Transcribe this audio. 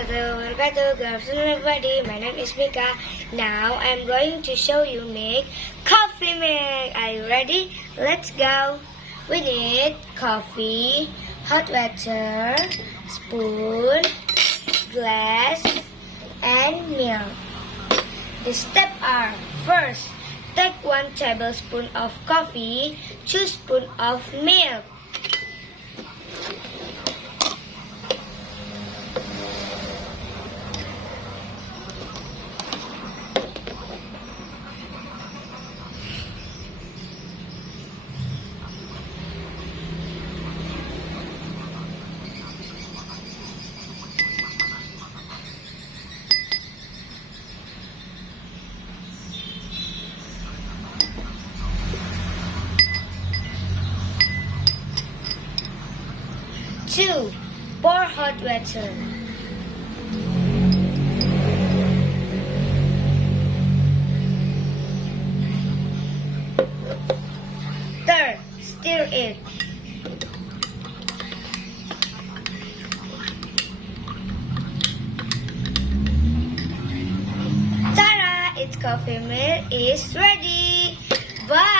warahmatullahi wabarakatuh. Good afternoon, everybody. My name is Mika. Now I'm going to show you make coffee milk. Are you ready? Let's go. We need coffee, hot water, spoon, glass, and milk. The steps are: first, take 1 tablespoon of coffee, 2 spoons of milk. Two, pour hot water. Third, stir it. Ta-da! Its coffee milk is ready. Bye!